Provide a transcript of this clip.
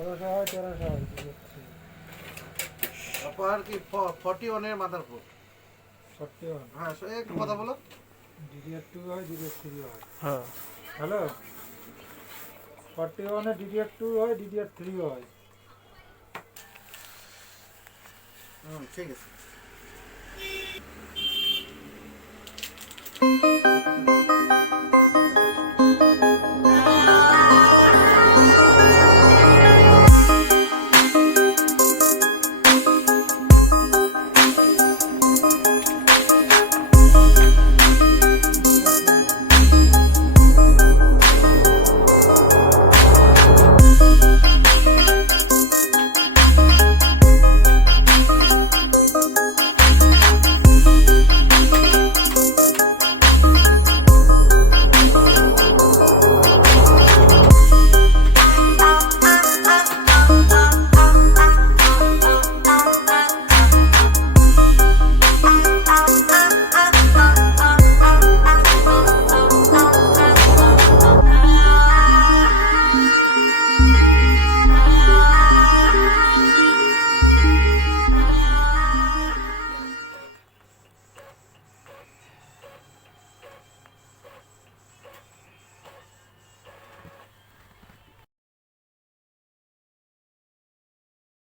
1600 হয় 1300 হয় তারপর কি 41 এর মাদারবোর্ড 41 হ্যাঁ একটু কথা বলো DDR2 হয় DDR3 হয় হ্যাঁ হ্যালো 41 এ DDR2 হয় DDR3 হয় ঠিক আছে